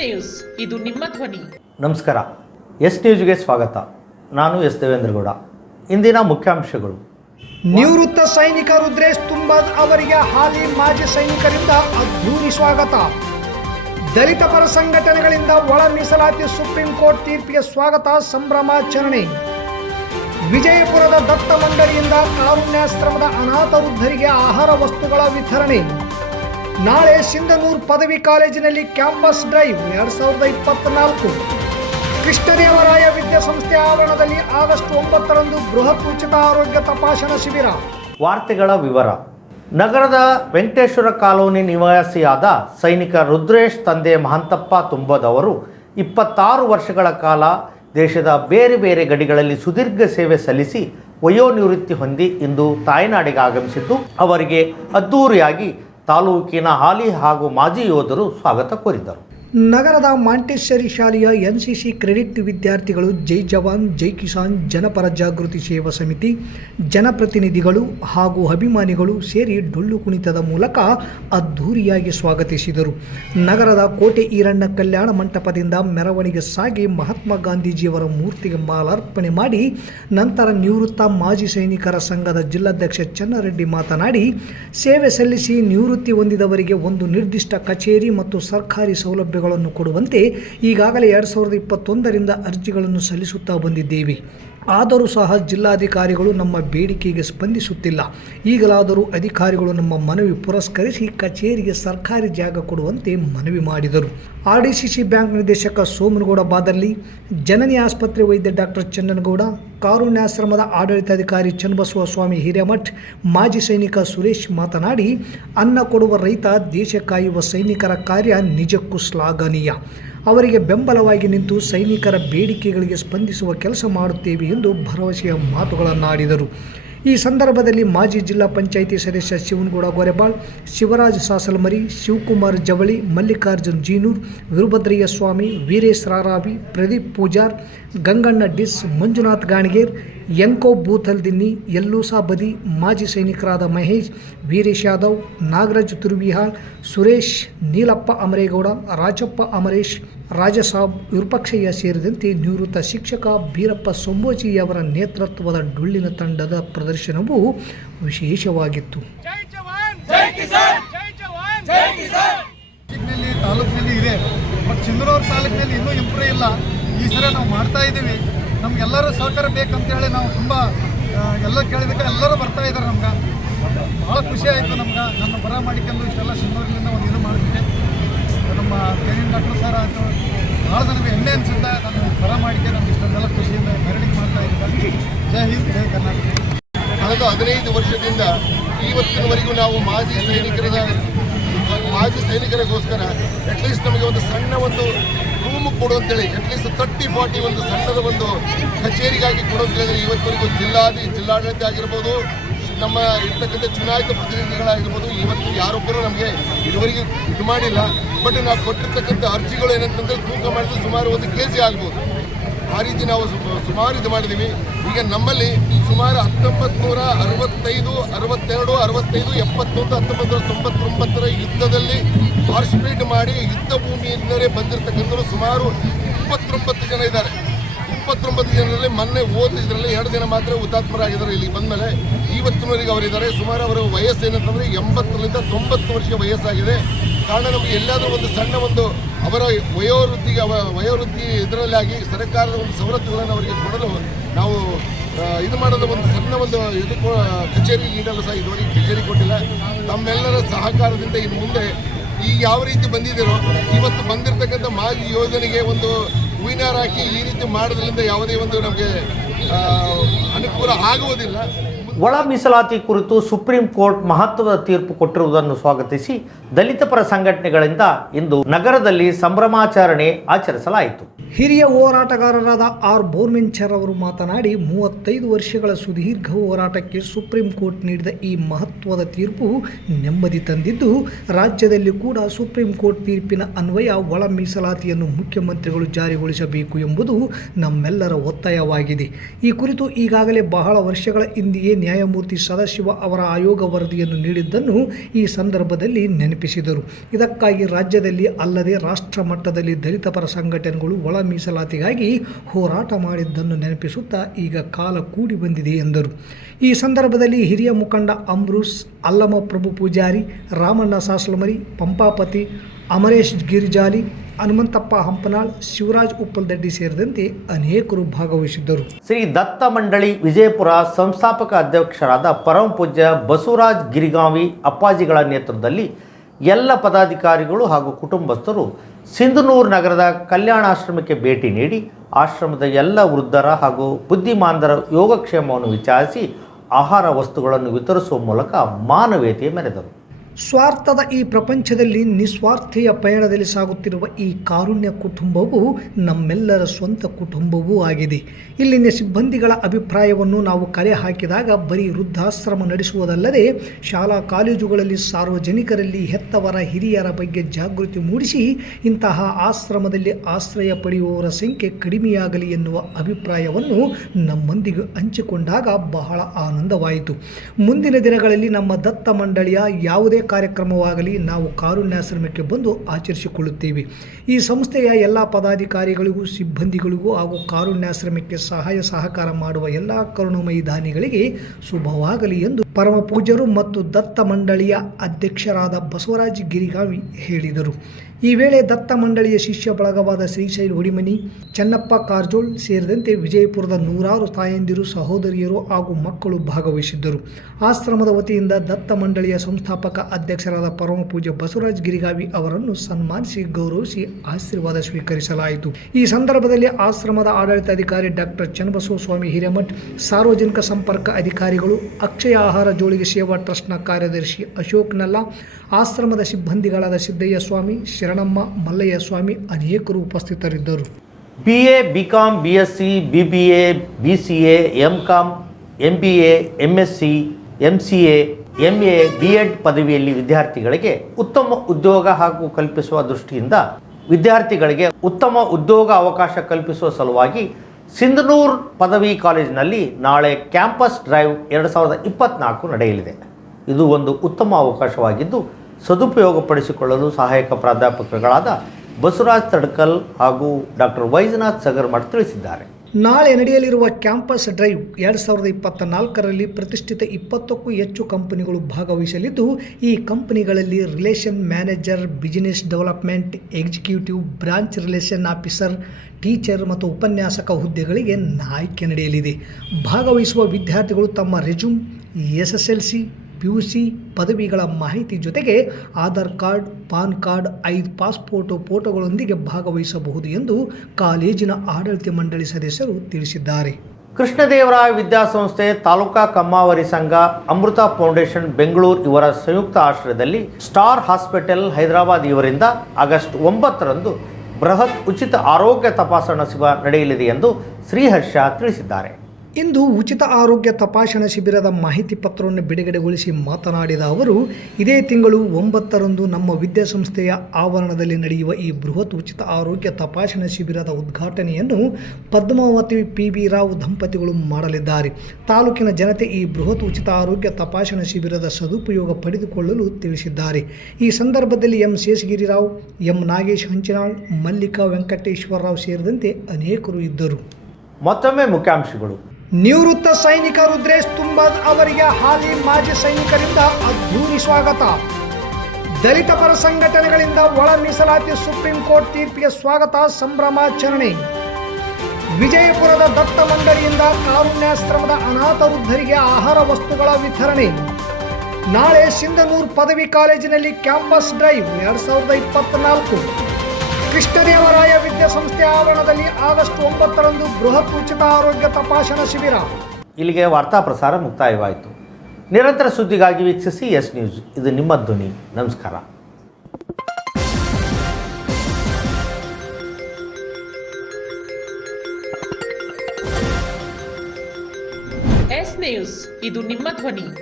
News, ಇದು ನಿಮ್ಮ ಧ್ವನಿ. ನಮಸ್ಕಾರ. ಎಸ್ ನ್ಯೂಸ್ಗೆ ಸ್ವಾಗತ. ನಾನು ಎಸ್ ದೇವೇಂದ್ರಗೌಡ. ಇಂದಿನ ಮುಖ್ಯಾಂಶಗಳು. ನಿವೃತ್ತ ಸೈನಿಕ ರುದ್ರೇಶ್ ತುಂಬಾದ್ ಅವರಿಗೆ ಹಾಲಿ ಮಾಜಿ ಸೈನಿಕರಿಂದ ಅದ್ಧೂರಿ ಸ್ವಾಗತ. ದಲಿತ ಪರ ಸಂಘಟನೆಗಳಿಂದ ಒಳ ಮೀಸಲಾತಿ ಸುಪ್ರೀಂ ಕೋರ್ಟ್ ತೀರ್ಪಿಗೆ ಸ್ವಾಗತ, ಸಂಭ್ರಮಾಚರಣೆ. ವಿಜಯಪುರದ ದತ್ತ ಮಂಡಳಿಯಿಂದ ಕಾರುಣ್ಯಾಶ್ರಮದ ಅನಾಥ ವೃದ್ಧರಿಗೆ ಆಹಾರ ವಸ್ತುಗಳ ವಿತರಣೆ. ನಾಳೆ ಸಿಂಧನೂರು ಪದವಿ ಕಾಲೇಜಿನಲ್ಲಿ ಕ್ಯಾಂಪಸ್ ಡ್ರೈವ್ 2024. ಕೃಷ್ಣದೇವರಾಯ ವಿದ್ಯಾಸಂಸ್ಥೆ ಆವರಣದಲ್ಲಿ ಆಗಸ್ಟ್ 9ರಂದು ಬೃಹತ್ ಉಚಿತ ಆರೋಗ್ಯ ತಪಾಸಣಾ ಶಿಬಿರ. ವಾರ್ತೆಗಳ ವಿವರ. ನಗರದ ವೆಂಕಟೇಶ್ವರ ಕಾಲೋನಿ ನಿವಾಸಿಯಾದ ಸೈನಿಕ ರುದ್ರೇಶ್ ತಂದೆ ಮಹಂತಪ್ಪ ತುಂಬದ್ ಅವರು 26 ವರ್ಷಗಳ ಕಾಲ ದೇಶದ ಬೇರೆ ಬೇರೆ ಗಡಿಗಳಲ್ಲಿ ಸುದೀರ್ಘ ಸೇವೆ ಸಲ್ಲಿಸಿ ವಯೋನಿವೃತ್ತಿ ಹೊಂದಿ ಇಂದು ತಾಯ್ನಾಡಿಗೆ ಆಗಮಿಸಿದ್ದು ಅವರಿಗೆ ಅದ್ಧೂರಿಯಾಗಿ ತಾಲೂಕಿನ ಹಾಲಿ ಹಾಗೂ ಮಾಜಿ ಯೋಧರು ಸ್ವಾಗತ ಕೋರಿದರು. ನಗರದ ಮಾಂಟೇಶ್ವರಿ ಶಾಲೆಯ NCC ಕ್ರೆಡಿಟ್ ವಿದ್ಯಾರ್ಥಿಗಳು ಜೈ ಜವಾನ್ ಜೈ ಕಿಸಾನ್ ಜನಪರ ಜಾಗೃತಿ ಸೇವಾ ಸಮಿತಿ ಜನಪ್ರತಿನಿಧಿಗಳು ಹಾಗೂ ಅಭಿಮಾನಿಗಳು ಸೇರಿ ಡೊಳ್ಳು ಕುಣಿತದ ಮೂಲಕ ಅದ್ಧೂರಿಯಾಗಿ ಸ್ವಾಗತಿಸಿದರು. ನಗರದ ಕೋಟೆ ಈರಣ್ಣ ಕಲ್ಯಾಣ ಮಂಟಪದಿಂದ ಮೆರವಣಿಗೆ ಸಾಗಿ ಮಹಾತ್ಮ ಗಾಂಧೀಜಿಯವರ ಮೂರ್ತಿಗೆ ಮಾಲಾರ್ಪಣೆ ಮಾಡಿ ನಂತರ ನಿವೃತ್ತ ಮಾಜಿ ಸೈನಿಕರ ಸಂಘದ ಜಿಲ್ಲಾಧ್ಯಕ್ಷ ಚನ್ನರೆಡ್ಡಿ ಮಾತನಾಡಿ, ಸೇವೆ ಸಲ್ಲಿಸಿ ನಿವೃತ್ತಿ ಹೊಂದಿದವರಿಗೆ ಒಂದು ನಿರ್ದಿಷ್ಟ ಕಚೇರಿ ಮತ್ತು ಸರ್ಕಾರಿ ಸೌಲಭ್ಯ ಕೊಡುವಂತೆ ಈಗಾಗಲೇ 2021ರಿಂದ ಅರ್ಜಿಗಳನ್ನು ಸಲ್ಲಿಸುತ್ತಾ ಬಂದಿದ್ದೇವೆ. ಆದರೂ ಸಹ ಜಿಲ್ಲಾಧಿಕಾರಿಗಳು ನಮ್ಮ ಬೇಡಿಕೆಗೆ ಸ್ಪಂದಿಸುತ್ತಿಲ್ಲ. ಈಗಲಾದರೂ ಅಧಿಕಾರಿಗಳು ನಮ್ಮ ಮನವಿ ಪುರಸ್ಕರಿಸಿ ಕಚೇರಿಗೆ ಸರ್ಕಾರಿ ಜಾಗ ಕೊಡುವಂತೆ ಮನವಿ ಮಾಡಿದರು. RDCC ಬ್ಯಾಂಕ್ ನಿರ್ದೇಶಕ ಸೋಮನಗೌಡ ಬಾದರ್ಲಿ, ಜನನಿ ಆಸ್ಪತ್ರೆ ವೈದ್ಯ ಡಾಕ್ಟರ್ ಚನ್ನನಗೌಡ, ಕಾರುಣ್ಯಾಶ್ರಮದ ಆಡಳಿತಾಧಿಕಾರಿ ಚನ್ನಬಸವ ಸ್ವಾಮಿ ಹಿರೇಮಠ್, ಮಾಜಿ ಸೈನಿಕ ಸುರೇಶ್ ಮಾತನಾಡಿ, ಅನ್ನ ಕೊಡುವ ರೈತ, ದೇಶ ಕಾಯುವ ಸೈನಿಕರ ಕಾರ್ಯ ನಿಜಕ್ಕೂ ಶ್ಲಾಘನೀಯ. ಅವರಿಗೆ ಬೆಂಬಲವಾಗಿ ನಿಂತು ಸೈನಿಕರ ಬೇಡಿಕೆಗಳಿಗೆ ಸ್ಪಂದಿಸುವ ಕೆಲಸ ಮಾಡುತ್ತೇವೆ ಎಂದು ಭರವಸೆಯ ಮಾತುಗಳನ್ನಾಡಿದರು. ಈ ಸಂದರ್ಭದಲ್ಲಿ ಮಾಜಿ ಜಿಲ್ಲಾ ಪಂಚಾಯಿತಿ ಸದಸ್ಯ ಶಿವನಗೌಡ ಗೋರೆಬಾಳ್, ಶಿವರಾಜ್ ಸಾಸಲಮರಿ, ಶಿವಕುಮಾರ್ ಜವಳಿ, ಮಲ್ಲಿಕಾರ್ಜುನ್ ಜೀನೂರ್, ವೀರಭದ್ರಯ್ಯ ಸ್ವಾಮಿ, ವೀರೇಶ್ ರಾರಾವಿ, ಪ್ರದೀಪ್ ಪೂಜಾರ್, ಗಂಗಣ್ಣ ಡಿಸ್, ಮಂಜುನಾಥ್ ಗಾಣಿಗೇರ್, ಯಂಕೋ ಬೂತಲ್ದಿನ್ನಿ, ಯಲ್ಲೂಸಾ ಬದಿ, ಮಾಜಿ ಸೈನಿಕರಾದ ಮಹೇಶ್, ವೀರೇಶ್ ಯಾದವ್, ನಾಗರಾಜ್ ತುರ್ವಿಹಾಳ್, ಸುರೇಶ್, ನೀಲಪ್ಪ ಅಮರೇಗೌಡ, ರಾಜಪ್ಪ ಅಮರೇಶ್, ರಾಜಸಾಬ್, ವಿರೂಪಾಕ್ಷಯ್ಯ ಸೇರಿದಂತೆ ನಿವೃತ್ತ ಶಿಕ್ಷಕ ಬೀರಪ್ಪ ಸೊಂಬೋಜಿಯವರ ನೇತೃತ್ವದ ಡೊಳ್ಳಿನ ತಂಡದ ಪ್ರದರ್ಶನವು ವಿಶೇಷವಾಗಿತ್ತು. ತಾಲೂಕಿನಲ್ಲಿ ಇದೆ, ಬಟ್ ಸಿಂಧನೂರು ತಾಲೂಕಿನಲ್ಲಿ ಇನ್ನೂ ಇಂಪ್ರೂವ್ ಇಲ್ಲ. ಈ ಸಲ ನಾವು ಮಾಡ್ತಾ ಇದ್ದೀವಿ. ನಮಗೆಲ್ಲರೂ ಸಹಕಾರ ಬೇಕಂತೇಳಿ ನಾವು ತುಂಬ ಎಲ್ಲ ಕೇಳಿದಕ್ಕೆ ಎಲ್ಲರೂ ಬರ್ತಾ ಇದ್ದಾರೆ. ನಮ್ಗೆ ಭಾಳ ಖುಷಿ ಆಯಿತು. ನಮ್ಗೆ ನನ್ನ ಬರ ಮಾಡಿಕೊಂಡು ಇಷ್ಟೆಲ್ಲ ಸಿಂಧನೂರಿನಿಂದ ಒಂದು ಇದು ಮಾಡಿದ್ದೆ. ನಮ್ಮ ಕೆರಿನ್ ಡಾಕ್ಟರ್ ಸರ್ ಆಯಿತು, ಭಾಳ ನನಗೆ ಹೆಮ್ಮೆ ಅನಿಸುತ್ತೆ. ನಾನು ಬರ ಮಾಡಿಕೆ ನಮ್ಗೆ ಇಷ್ಟೊಂದೆಲ್ಲ ಖುಷಿಯಿಂದ ಮೆರವಣಿಗೆ ಮಾಡ್ತಾ ಇದ್ದಾರೆ. ಜೈ ಹಿಂದ್, ಜೈ ಕರ್ನಾಟಕ. ಕಳೆದ 15 ವರ್ಷದಿಂದ ಇವತ್ತಿನವರೆಗೂ ನಾವು ಮಾಜಿ ಸೈನಿಕರಿಗೋಸ್ಕರ ಅಟ್ಲೀಸ್ಟ್ ನಮಗೆ ಒಂದು ಸಣ್ಣ ಒಂದು ರೂಮ್ ಕೊಡು ಅಂತೇಳಿ, ಅಟ್ಲೀಸ್ಟ್ 30-40 ಒಂದು ಸಣ್ಣದ ಒಂದು ಕಚೇರಿಗಾಗಿ ಕೊಡು ಅಂತ ಹೇಳಿದರೆ ಇವತ್ತಿವರೆಗೂ ಜಿಲ್ಲಾಡಳಿತ ಆಗಿರ್ಬೋದು, ನಮ್ಮ ಇರ್ತಕ್ಕಂಥ ಚುನಾಯಿತ ಪ್ರತಿನಿಧಿಗಳಾಗಿರ್ಬೋದು, ಇವತ್ತು ಯಾರೊಬ್ಬರು ನಮಗೆ ಇದುವರೆಗೆ ಇದು ಮಾಡಿಲ್ಲ. ಬಟ್ ನಾವು ಕೊಟ್ಟಿರ್ತಕ್ಕಂಥ ಅರ್ಜಿಗಳು ಏನಂತಂದರೆ ತೂಕ ಮಾಡಿದ್ರೆ ಸುಮಾರು 1 kg ಆಗ್ಬೋದು. ಆ ರೀತಿ ನಾವು ಸುಮಾರು ಇದು ಮಾಡಿದ್ದೀವಿ. ಈಗ ನಮ್ಮಲ್ಲಿ ಸುಮಾರು 1965, 62, 65, 71, 1999 ಯುದ್ಧದಲ್ಲಿ ಪಾರ್ಟಿಸಿಪೇಟ್ ಮಾಡಿ ಯುದ್ಧ ಭೂಮಿಯಿಂದಲೇ ಬಂದಿರತಕ್ಕಂಥವ್ರು ಸುಮಾರು 29 ಜನ ಇದ್ದಾರೆ. 29 ಜನರಲ್ಲಿ ಮೊನ್ನೆ ಇದರಲ್ಲಿ 2 ಜನ ಮಾತ್ರ ಹುತಾತ್ಮರಾಗಿದ್ದಾರೆ. ಇಲ್ಲಿ ಬಂದಮೇಲೆ ಇವತ್ತಿನವರೆಗೆ ಅವರಿದ್ದಾರೆ. ಸುಮಾರು ಅವರ ವಯಸ್ಸು ಏನಂತಂದರೆ 80ರಿಂದ 90 ವರ್ಷ ವಯಸ್ಸಾಗಿದೆ. ಕಾರಣ ನಮಗೆ ಎಲ್ಲಾದರೂ ಒಂದು ಸಣ್ಣ ಒಂದು ಅವರ ವಯೋವೃದ್ಧಿ ಇದರಲ್ಲಾಗಿ ಸರ್ಕಾರದ ಒಂದು ಸವಲತ್ತುಗಳನ್ನು ಅವರಿಗೆ ಕೊಡಲು ನಾವು ಇದು ಮಾಡೋದು ಒಂದು ಸಣ್ಣ ಒಂದು ಇದು ಕಚೇರಿ ನೀಡಲು ಸಹ ಇದುವರೆಗೆ ಕಚೇರಿ ಕೊಟ್ಟಿಲ್ಲ. ತಮ್ಮೆಲ್ಲರ ಸಹಕಾರದಿಂದ ಇನ್ನು ಮುಂದೆ ಈಗ ಯಾವ ರೀತಿ ಬಂದಿದ್ದೀರೋ ಇವತ್ತು ಬಂದಿರತಕ್ಕಂಥ ಮಾಜಿ ಯೋಧನಿಗೆ ಒಂದು ಹೂವಿನಾರ ಹಾಕಿ ಈ ರೀತಿ ಮಾಡೋದ್ರಿಂದ ಯಾವುದೇ ಒಂದು ನಮಗೆ ಅನುಕೂಲ ಆಗುವುದಿಲ್ಲ. ಒಳ ಮೀಸಲಾತಿ ಕುರಿತು ಸುಪ್ರೀಂ ಕೋರ್ಟ್ ಮಹತ್ವದ ತೀರ್ಪು ಕೊಟ್ಟಿರುವುದನ್ನು ಸ್ವಾಗತಿಸಿ ದಲಿತ ಪರ ಸಂಘಟನೆಗಳಿಂದ ಇಂದು ನಗರದಲ್ಲಿ ಸಂಭ್ರಮಾಚರಣೆ ಆಚರಿಸಲಾಯಿತು. ಹಿರಿಯ ಹೋರಾಟಗಾರರಾದ ಆರ್ ಬೋರ್ಮೆಂಚರ್ ಅವರು ಮಾತನಾಡಿ, 35 ವರ್ಷಗಳ ಸುದೀರ್ಘ ಹೋರಾಟಕ್ಕೆ ಸುಪ್ರೀಂ ಕೋರ್ಟ್ ನೀಡಿದ ಈ ಮಹತ್ವದ ತೀರ್ಪು ನೆಮ್ಮದಿ ತಂದಿದ್ದು, ರಾಜ್ಯದಲ್ಲಿ ಕೂಡ ಸುಪ್ರೀಂ ಕೋರ್ಟ್ ತೀರ್ಪಿನ ಅನ್ವಯ ಒಳ ಮೀಸಲಾತಿಯನ್ನು ಮುಖ್ಯಮಂತ್ರಿಗಳು ಜಾರಿಗೊಳಿಸಬೇಕು ಎಂಬುದು ನಮ್ಮೆಲ್ಲರ ಒತ್ತಾಯವಾಗಿದೆ. ಈ ಕುರಿತು ಈಗಾಗಲೇ ಬಹಳ ವರ್ಷಗಳ ಹಿಂದೆಯೇ ನ್ಯಾಯಮೂರ್ತಿ ಸದಾಶಿವ ಅವರ ಆಯೋಗ ವರದಿಯನ್ನು ನೀಡಿದ್ದನ್ನು ಈ ಸಂದರ್ಭದಲ್ಲಿ ನೆನಪಿಸಿದರು. ಇದಕ್ಕಾಗಿ ರಾಜ್ಯದಲ್ಲಿ ಅಲ್ಲದೆ ರಾಷ್ಟ್ರ ಮಟ್ಟದಲ್ಲಿ ದಲಿತ ಪರ ಸಂಘಟನೆಗಳು ಒಳ ಮೀಸಲಾತಿಗಾಗಿ ಹೋರಾಟ ಮಾಡಿದ್ದನ್ನು ನೆನಪಿಸುತ್ತಾ ಈಗ ಕಾಲ ಕೂಡಿ ಬಂದಿದೆ ಎಂದರು. ಈ ಸಂದರ್ಭದಲ್ಲಿ ಹಿರಿಯ ಮುಖಂಡ ಅಂಬರೀಶ್, ಅಲ್ಲಮ ಪ್ರಭು ಪೂಜಾರಿ, ರಾಮಣ್ಣ ಸಾಸ್ಲಮರಿ, ಪಂಪಾಪತಿ, ಅಮರೇಶ್ ಗಿರಿಜಾಲಿ, ಹನುಮಂತಪ್ಪ ಹಂಪನಾಳ್, ಶಿವರಾಜ್ ಉಪ್ಪಲ್ದಡ್ಡಿ ಸೇರಿದಂತೆ ಅನೇಕರು ಭಾಗವಹಿಸಿದ್ದರು. ಶ್ರೀ ದತ್ತ ಮಂಡಳಿ ವಿಜಯಪುರ ಸಂಸ್ಥಾಪಕ ಅಧ್ಯಕ್ಷರಾದ ಪರಮ ಪೂಜ್ಯ ಬಸವರಾಜ್ ಗಿರಿಗಾವಿ ಅಪ್ಪಾಜಿಗಳ ನೇತೃತ್ವದಲ್ಲಿ ಎಲ್ಲ ಪದಾಧಿಕಾರಿಗಳು ಹಾಗೂ ಕುಟುಂಬಸ್ಥರು ಸಿಂಧನೂರು ನಗರದ ಕಲ್ಯಾಣಾಶ್ರಮಕ್ಕೆ ಭೇಟಿ ನೀಡಿ ಆಶ್ರಮದ ಎಲ್ಲ ವೃದ್ಧರ ಹಾಗೂ ಬುದ್ಧಿಮಾಂದರ ಯೋಗಕ್ಷೇಮವನ್ನು ವಿಚಾರಿಸಿ ಆಹಾರ ವಸ್ತುಗಳನ್ನು ವಿತರಿಸುವ ಮೂಲಕ ಮಾನವೀಯತೆ ಮೆರೆದರು. ಸ್ವಾರ್ಥದ ಈ ಪ್ರಪಂಚದಲ್ಲಿ ನಿಸ್ವಾರ್ಥೆಯ ಪಯಣದಲ್ಲಿ ಸಾಗುತ್ತಿರುವ ಈ ಕಾರುಣ್ಯ ಕುಟುಂಬವು ನಮ್ಮೆಲ್ಲರ ಸ್ವಂತ ಕುಟುಂಬವೂ ಆಗಿದೆ. ಇಲ್ಲಿನ ಸಿಬ್ಬಂದಿಗಳ ಅಭಿಪ್ರಾಯವನ್ನು ನಾವು ಕಲೆ ಹಾಕಿದಾಗ ಬರೀ ವೃದ್ಧಾಶ್ರಮ ನಡೆಸುವುದಲ್ಲದೆ ಶಾಲಾ ಕಾಲೇಜುಗಳಲ್ಲಿ ಸಾರ್ವಜನಿಕರಲ್ಲಿ ಹೆತ್ತವರ ಹಿರಿಯರ ಬಗ್ಗೆ ಜಾಗೃತಿ ಮೂಡಿಸಿ ಇಂತಹ ಆಶ್ರಮದಲ್ಲಿ ಆಶ್ರಯ ಪಡೆಯುವವರ ಸಂಖ್ಯೆ ಕಡಿಮೆಯಾಗಲಿ ಎನ್ನುವ ಅಭಿಪ್ರಾಯವನ್ನು ನಮ್ಮೊಂದಿಗೆ ಹಂಚಿಕೊಂಡಾಗ ಬಹಳ ಆನಂದವಾಯಿತು. ಮುಂದಿನ ದಿನಗಳಲ್ಲಿ ನಮ್ಮ ದತ್ತ ಮಂಡಳಿಯ ಯಾವುದೇ ಕಾರ್ಯಕ್ರಮವಾಗಲಿ ನಾವು ಕಾರುಣ್ಯಾಶ್ರಮಕ್ಕೆ ಬಂದು ಆಚರಿಸಿಕೊಳ್ಳುತ್ತೇವೆ. ಈ ಸಂಸ್ಥೆಯ ಎಲ್ಲ ಪದಾಧಿಕಾರಿಗಳಿಗೂ ಸಿಬ್ಬಂದಿಗಳಿಗೂ ಹಾಗೂ ಕಾರುಣ್ಯಾಶ್ರಮಕ್ಕೆ ಸಹಾಯ ಸಹಕಾರ ಮಾಡುವ ಎಲ್ಲ ಕರುಣಾಮಯಿ ದಾನಿಗಳಿಗೆ ಶುಭವಾಗಲಿ ಎಂದು ಪರಮ ಪೂಜ್ಯರು ಮತ್ತು ದತ್ತ ಮಂಡಳಿಯ ಅಧ್ಯಕ್ಷರಾದ ಬಸವರಾಜ್ ಗಿರಿಗಾವಿ ಹೇಳಿದರು. ಈ ವೇಳೆ ದತ್ತ ಮಂಡಳಿಯ ಶಿಷ್ಯ ಬಳಗವಾದ ಶ್ರೀಶೈಲ ಹುಡಿಮನಿ, ಚನ್ನಪ್ಪ ಕಾರಜೋಳ್ ಸೇರಿದಂತೆ ವಿಜಯಪುರದ ನೂರಾರು ತಾಯಂದಿರು, ಸಹೋದರಿಯರು ಹಾಗೂ ಮಕ್ಕಳು ಭಾಗವಹಿಸಿದ್ದರು. ಆಶ್ರಮದ ವತಿಯಿಂದ ದತ್ತ ಮಂಡಳಿಯ ಸಂಸ್ಥಾಪಕ ಅಧ್ಯಕ್ಷರಾದ ಪರಮ ಪೂಜ್ಯ ಬಸವರಾಜ್ ಗಿರಿಗಾವಿ ಅವರನ್ನು ಸನ್ಮಾನಿಸಿ ಗೌರವಿಸಿ ಆಶೀರ್ವಾದ ಸ್ವೀಕರಿಸಲಾಯಿತು. ಈ ಸಂದರ್ಭದಲ್ಲಿ ಆಶ್ರಮದ ಆಡಳಿತಾಧಿಕಾರಿ ಡಾಕ್ಟರ್ ಚನ್ನಬಸವ ಸ್ವಾಮಿ ಹಿರೇಮಠ್, ಸಾರ್ವಜನಿಕ ಸಂಪರ್ಕ ಅಧಿಕಾರಿಗಳು, ಅಕ್ಷಯ ಆಹಾರ ಜೋಳಿಗೆ ಸೇವಾ ಟ್ರಸ್ಟ್ನ ಕಾರ್ಯದರ್ಶಿ ಅಶೋಕ್ ನಲ್ಲಾ, ಆಶ್ರಮದ ಸಿಬ್ಬಂದಿಗಳಾದ ಸಿದ್ದಯ್ಯ ಸ್ವಾಮಿ, ಶರಣಮ್ಮ, ಮಲ್ಲಯ್ಯ ಸ್ವಾಮಿ ಅನೇಕರು ಉಪಸ್ಥಿತರಿದ್ದರು. BA, BCom, BSc, BBA, BCA, MCom, MBA, MSc, MCA, MA, B.Ed ಪದವಿಯಲ್ಲಿ ವಿದ್ಯಾರ್ಥಿಗಳಿಗೆ ಉತ್ತಮ ಉದ್ಯೋಗ ಹಾಗೂ ಕಲ್ಪಿಸುವ ದೃಷ್ಟಿಯಿಂದ ವಿದ್ಯಾರ್ಥಿಗಳಿಗೆ ಉತ್ತಮ ಉದ್ಯೋಗ ಅವಕಾಶ ಕಲ್ಪಿಸುವ ಸಲುವಾಗಿ ಸಿಂಧನೂರು ಪದವಿ ಕಾಲೇಜಿನಲ್ಲಿ ನಾಳೆ ಕ್ಯಾಂಪಸ್ ಡ್ರೈವ್ 2024 ನಡೆಯಲಿದೆ. ಇದು ಒಂದು ಉತ್ತಮ ಅವಕಾಶವಾಗಿದ್ದು ಸದುಪಯೋಗಪಡಿಸಿಕೊಳ್ಳಲು ಸಹಾಯಕ ಪ್ರಾಧ್ಯಾಪಕರುಗಳಾದ ಬಸವರಾಜ್ ತಡ್ಕಲ್ ಹಾಗೂ ಡಾಕ್ಟರ್ ವೈಜನಾಥ್ ಸಗರ್ಮಠ್ ತಿಳಿಸಿದ್ದಾರೆ. ನಾಳೆ ನಡೆಯಲಿರುವ ಕ್ಯಾಂಪಸ್ ಡ್ರೈವ್ 2024ರಲ್ಲಿ ಪ್ರತಿಷ್ಠಿತ 20ಕ್ಕೂ ಹೆಚ್ಚು ಕಂಪನಿಗಳು ಭಾಗವಹಿಸಲಿದ್ದು, ಈ ಕಂಪನಿಗಳಲ್ಲಿ relation manager, business development executive, branch relation officer, teacher ಮತ್ತು ಉಪನ್ಯಾಸಕ ಹುದ್ದೆಗಳಿಗೆ ಆಯ್ಕೆ ನಡೆಯಲಿದೆ. ಭಾಗವಹಿಸುವ ವಿದ್ಯಾರ್ಥಿಗಳು ತಮ್ಮ ರೆಸ್ಯೂಮ್, SSLC, PUC ಪದವಿಗಳ ಮಾಹಿತಿ ಜೊತೆಗೆ Aadhaar card, PAN card, 5 passport ಫೋಟೋಗಳೊಂದಿಗೆ ಭಾಗವಹಿಸಬಹುದು ಎಂದು ಕಾಲೇಜಿನ ಆಡಳಿತ ಮಂಡಳಿ ಸದಸ್ಯರು ತಿಳಿಸಿದ್ದಾರೆ. ಕೃಷ್ಣದೇವರಾಯ ವಿದ್ಯಾಸಂಸ್ಥೆ, ತಾಲೂಕಾ ಕಮ್ಮಾವರಿ ಸಂಘ, ಅಮೃತ ಫೌಂಡೇಶನ್ ಬೆಂಗಳೂರು ಇವರ ಸಂಯುಕ್ತ ಆಶ್ರಯದಲ್ಲಿ ಸ್ಟಾರ್ ಹಾಸ್ಪಿಟಲ್ ಹೈದರಾಬಾದ್ ಇವರಿಂದ ಆಗಸ್ಟ್ 9ರಂದು ಬೃಹತ್ ಉಚಿತ ಆರೋಗ್ಯ ತಪಾಸಣಾ ಶಿಬಿರ ನಡೆಯಲಿದೆ ಎಂದು ಶ್ರೀಹರ್ಷ ತಿಳಿಸಿದ್ದಾರೆ. ಇಂದು ಉಚಿತ ಆರೋಗ್ಯ ತಪಾಸಣಾ ಶಿಬಿರದ ಮಾಹಿತಿ ಪತ್ರವನ್ನು ಬಿಡುಗಡೆಗೊಳಿಸಿ ಮಾತನಾಡಿದ ಅವರು, ಇದೇ ತಿಂಗಳು 9ರಂದು ನಮ್ಮ ವಿದ್ಯಾಸಂಸ್ಥೆಯ ಆವರಣದಲ್ಲಿ ನಡೆಯುವ ಈ ಬೃಹತ್ ಉಚಿತ ಆರೋಗ್ಯ ತಪಾಸಣಾ ಶಿಬಿರದ ಉದ್ಘಾಟನೆಯನ್ನು ಪದ್ಮಾವತಿ PB ರಾವ್ ದಂಪತಿಗಳು ಮಾಡಲಿದ್ದಾರೆ. ತಾಲೂಕಿನ ಜನತೆ ಈ ಬೃಹತ್ ಉಚಿತ ಆರೋಗ್ಯ ತಪಾಸಣಾ ಶಿಬಿರದ ಸದುಪಯೋಗ ಪಡೆದುಕೊಳ್ಳಲು ತಿಳಿಸಿದ್ದಾರೆ. ಈ ಸಂದರ್ಭದಲ್ಲಿ ಎಂ ಶೇಷಗಿರಿರಾವ್, ಎಂ ನಾಗೇಶ್ ಹಂಚಿನಾಳ್, ಮಲ್ಲಿಕಾ ವೆಂಕಟೇಶ್ವರರಾವ್ ಸೇರಿದಂತೆ ಅನೇಕರು ಇದ್ದರು. ಮತ್ತೊಮ್ಮೆ ಮುಖ್ಯಾಂಶಗಳು. ನಿವೃತ್ತ ಸೈನಿಕ ರುದ್ರೇಶ್ ತುಂಬದ್ ಅವರಿಗೆ ಹಾಲಿ ಮಾಜಿ ಸೈನಿಕರಿಂದ ಅದ್ಧೂರಿ ಸ್ವಾಗತ. ದಲಿತ ಪರ ಸಂಘಟನೆಗಳಿಂದ ಒಳ ಮೀಸಲಾತಿ ಸುಪ್ರೀಂ ಕೋರ್ಟ್ ತೀರ್ಪಿಗೆ ಸ್ವಾಗತ, ಸಂಭ್ರಮಾಚರಣೆ. ವಿಜಯಪುರದ ದತ್ತ ಮಂಡಳಿಯಿಂದ ಕಾರುಣ್ಯಾಶ್ರಮದ ಅನಾಥ ವೃದ್ಧರಿಗೆ ಆಹಾರ ವಸ್ತುಗಳ ವಿತರಣೆ. ನಾಳೆ ಸಿಂಧನೂರು ಪದವಿ ಕಾಲೇಜಿನಲ್ಲಿ ಕ್ಯಾಂಪಸ್ ಡ್ರೈವ್ 2024. ಕೃಷ್ಣದೇವರಾಯ ವಿದ್ಯಾಸಂಸ್ಥೆ ಆವರಣದಲ್ಲಿ ಆಗಸ್ಟ್ 9ರಂದು ಬೃಹತ್ ಉಚಿತ ಆರೋಗ್ಯ ತಪಾಸಣಾ ಶಿಬಿರ. ಇಲ್ಲಿಗೆ ವಾರ್ತಾ ಪ್ರಸಾರ ಮುಕ್ತಾಯವಾಯಿತು. ನಿರಂತರ ಸುದ್ದಿಗಾಗಿ ವೀಕ್ಷಿಸಿ ಎಸ್ ನ್ಯೂಸ್. ಇದು ನಿಮ್ಮ ಧ್ವನಿ. ನಮಸ್ಕಾರ. ಎಸ್ ನ್ಯೂಸ್, ಇದು ನಿಮ್ಮ ಧ್ವನಿ.